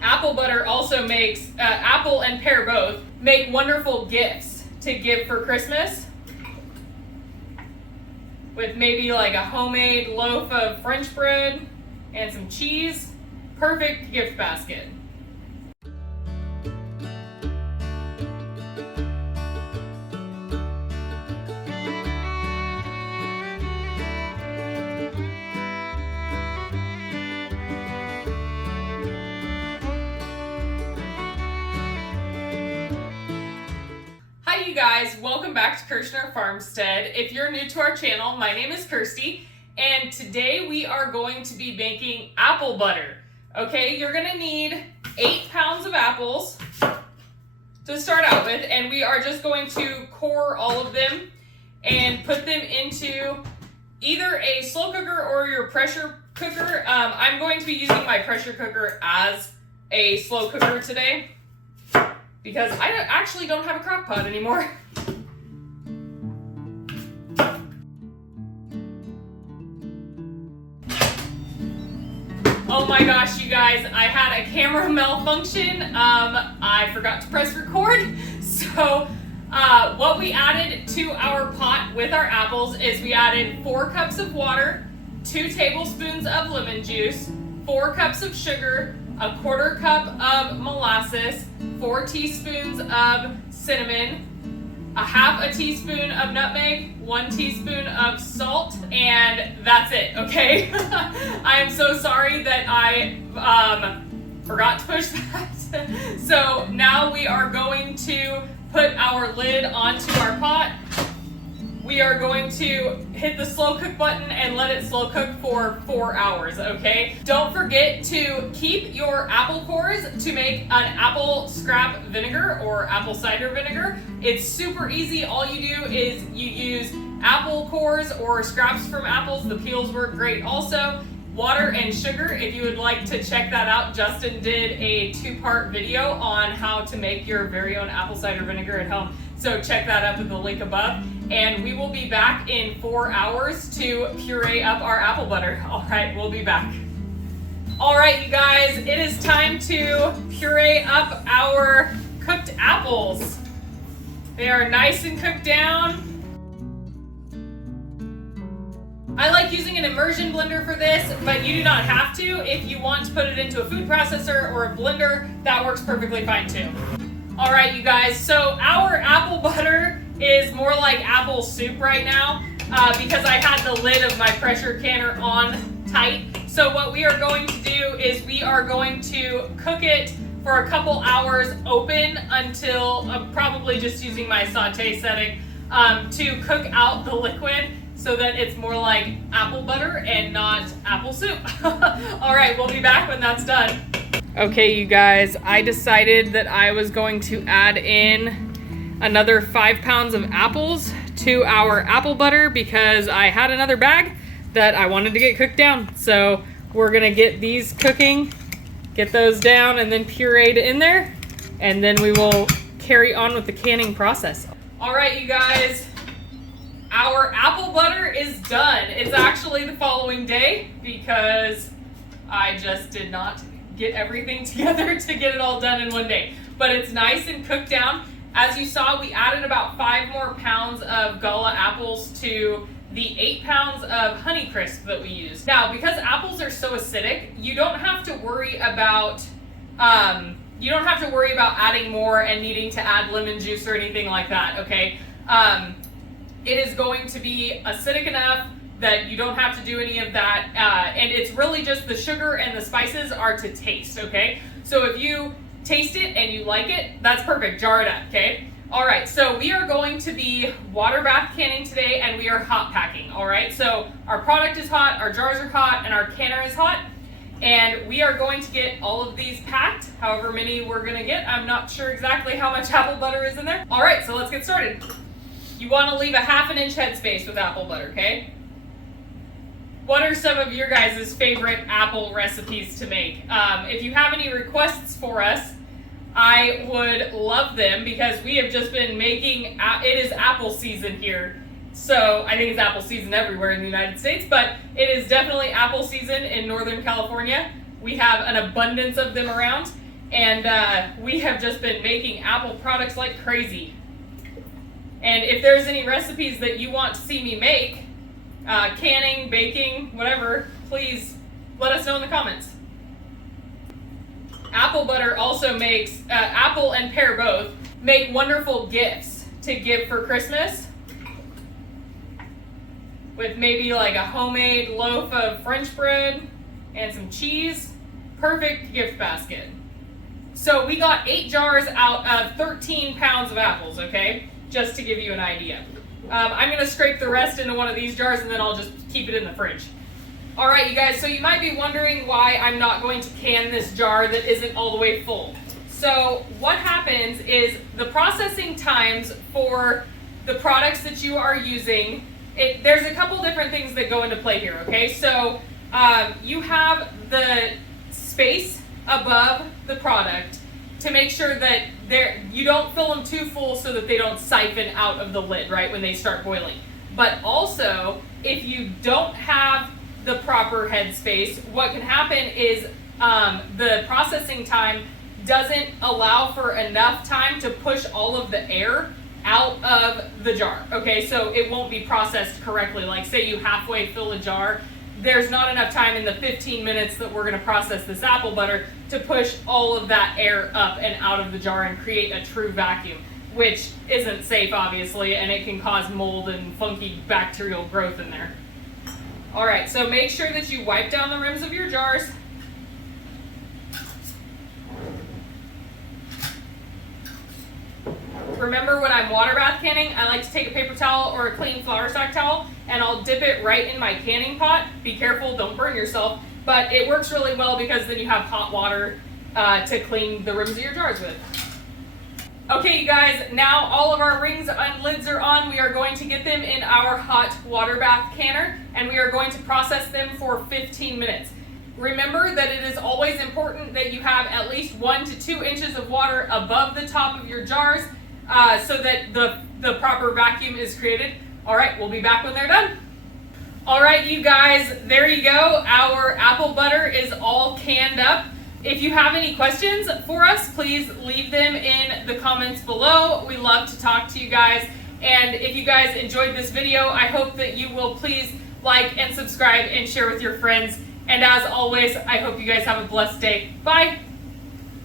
Apple butter also makes, apple and pear both, make wonderful gifts to give for Christmas. With maybe like a homemade loaf of French bread and some cheese. Perfect gift basket. Hi you guys, welcome back to Kirshner Farmstead. If you're new to our channel, my name is Kirsty, and today we are going to be making apple butter. Okay, you're gonna need 8 pounds of apples to start out with, and we are just going to core all of them and put them into either a slow cooker or your pressure cooker. I'm going to be using my pressure cooker as a slow cooker today, because I actually don't have a crock pot anymore. Oh my gosh, you guys, I had a camera malfunction. I forgot to press record. So what we added to our pot with our apples is we added 4 cups of water, 2 tablespoons of lemon juice, 4 cups of sugar, a 1/4 cup of molasses, 4 teaspoons of cinnamon, a 1/2 teaspoon of nutmeg, 1 teaspoon of salt, and that's it, okay? I am so sorry that I forgot to push that. So now we are going to put our lid onto our pot. We are going to hit the slow cook button and let it slow cook for 4 hours, okay? Don't forget to keep your apple cores to make an apple scrap vinegar or apple cider vinegar. It's super easy. All you do is you use apple cores or scraps from apples. The peels work great also. Water and sugar. If you would like to check that out, Justin did a 2-part video on how to make your very own apple cider vinegar at home. So check that up with the link above. And we will be back in 4 hours to puree up our apple butter. All right, we'll be back. All right, you guys, it is time to puree up our cooked apples. They are nice and cooked down. I like using an immersion blender for this, but you do not have to. If you want to put it into a food processor or a blender, that works perfectly fine too. All right, you guys, so our apple butter is more like apple soup right now because I had the lid of my pressure canner on tight. So what we are going to do is we are going to cook it for a couple hours open until probably just using my saute setting to cook out the liquid so that it's more like apple butter and not apple soup. All right, we'll be back when that's done. Okay, you guys, I decided that I was going to add in another 5 pounds of apples to our apple butter because I had another bag that I wanted to get cooked down. So we're gonna get these cooking, get those down, and then pureed in there, and then we will carry on with the canning process. All right, you guys, our apple butter is done. It's actually the following day because I just did not get everything together to get it all done in one day. But it's nice and cooked down. As you saw, we added about 5 more pounds of Gala apples to the 8 pounds of Honeycrisp that we used. Now, because apples are so acidic, you don't have to worry about adding more and needing to add lemon juice or anything like that, okay? It is going to be acidic enough that you don't have to do any of that, and it's really just the sugar and the spices are to taste, okay? So if you taste it and you like it, that's perfect, jar it up, okay? All right, so we are going to be water bath canning today, and we are hot packing, all right? So our product is hot, our jars are hot, and our canner is hot, and we are going to get all of these packed, however many we're gonna get. I'm not sure exactly how much apple butter is in there. All right, so let's get started. You wanna leave a 1/2 inch headspace with apple butter, okay? What are some of your guys' favorite apple recipes to make? If you have any requests for us, I would love them because we have just been making, it is apple season here. So I think it's apple season everywhere in the United States, but it is definitely apple season in Northern California. We have an abundance of them around, and we have just been making apple products like crazy. And if there's any recipes that you want to see me make, canning, baking, whatever, please let us know in the comments. Apple butter also makes, apple and pear both, make wonderful gifts to give for Christmas. With maybe like a homemade loaf of French bread and some cheese. Perfect gift basket. So we got 8 jars out of 13 pounds of apples, okay? Just to give you an idea. I'm gonna scrape the rest into one of these jars and then I'll just keep it in the fridge. All right, you guys, so you might be wondering why I'm not going to can this jar that isn't all the way full. So what happens is the processing times for the products that you are using, there's a couple different things that go into play here, okay? So you have the space above the product to make sure that you don't fill them too full so that they don't siphon out of the lid, right, when they start boiling. But also, if you don't have the proper headspace, what can happen is the processing time doesn't allow for enough time to push all of the air out of the jar, okay? So it won't be processed correctly. Like say you halfway fill a jar, there's not enough time in the 15 minutes that we're gonna process this apple butter to push all of that air up and out of the jar and create a true vacuum, which isn't safe obviously, and it can cause mold and funky bacterial growth in there. All right, so make sure that you wipe down the rims of your jars. Remember, when I'm water bath canning, I like to take a paper towel or a clean flour sack towel and I'll dip it right in my canning pot. Be careful, don't burn yourself, but it works really well because then you have hot water to clean the rims of your jars with. Okay, you guys, now all of our rings and lids are on. We are going to get them in our hot water bath canner and we are going to process them for 15 minutes. Remember that it is always important that you have at least 1 to 2 inches of water above the top of your jars so that the proper vacuum is created. All right, we'll be back when they're done. All right, you guys, there you go. Our apple butter is all canned up. If you have any questions for us, please leave them in the comments below. We love to talk to you guys. And if you guys enjoyed this video, I hope that you will please like and subscribe and share with your friends. And as always, I hope you guys have a blessed day. Bye.